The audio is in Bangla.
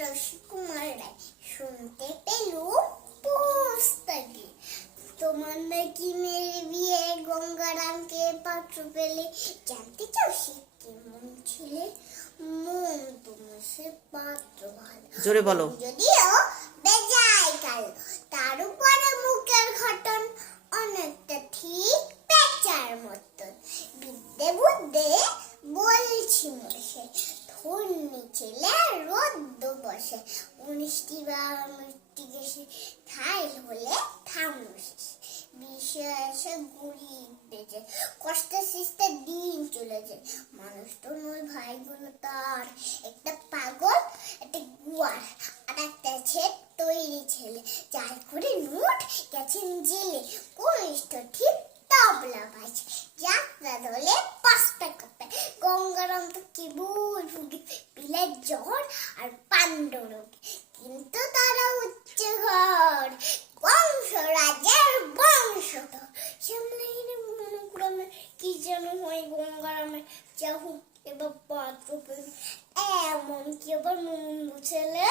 রসকুমার রায় শুনতে পেলুম পুস্তকে তোমার নাকি মেয়ের বিয়ে গঙ্গারামকে পাত্র পেলে। জানতে চাও সে কেমন ছেলে? মন তুমি সে পাত্র ভালো, জোরে বলো। যদিও বেজায় কালো, তার উপরে মুখের গঠন অনেকটা ঠিক পেঁচার মতন। বিদ্যে বুদ্ধে বলছি মোসে, ধন্যী ছেলে রোদ্দ বসে। 19টি বা 19টি গেছে ঠাই হলে থামুস বিষয় এসে গুড়ি বেজে কষ্টে সৃষ্টে দিন চলে যায়। মানুষ তো নয় ভাইগুলো তার, একটা পাগল একটা গুয়ার আর একটা তৈরি ছেলে। যাই করে নোট গেছেন জেলে, কনিষ্ঠ ঠিক তবলা বাজে, যাত্রা দলে পাঁচটা কাপে। গঙ্গারাম তো কেবল ভুগে পিলের জ্বর আর পাণ্ডরোগে, কিন্তু তারা উচ্চ ঘর বংশ রাজের বংশধর। সামনে মনোগ্রামে কি যেন হয় গঙ্গারামে, যা হোক এবার পাত্র পেল। এমন কি আবার মন বুঝেলে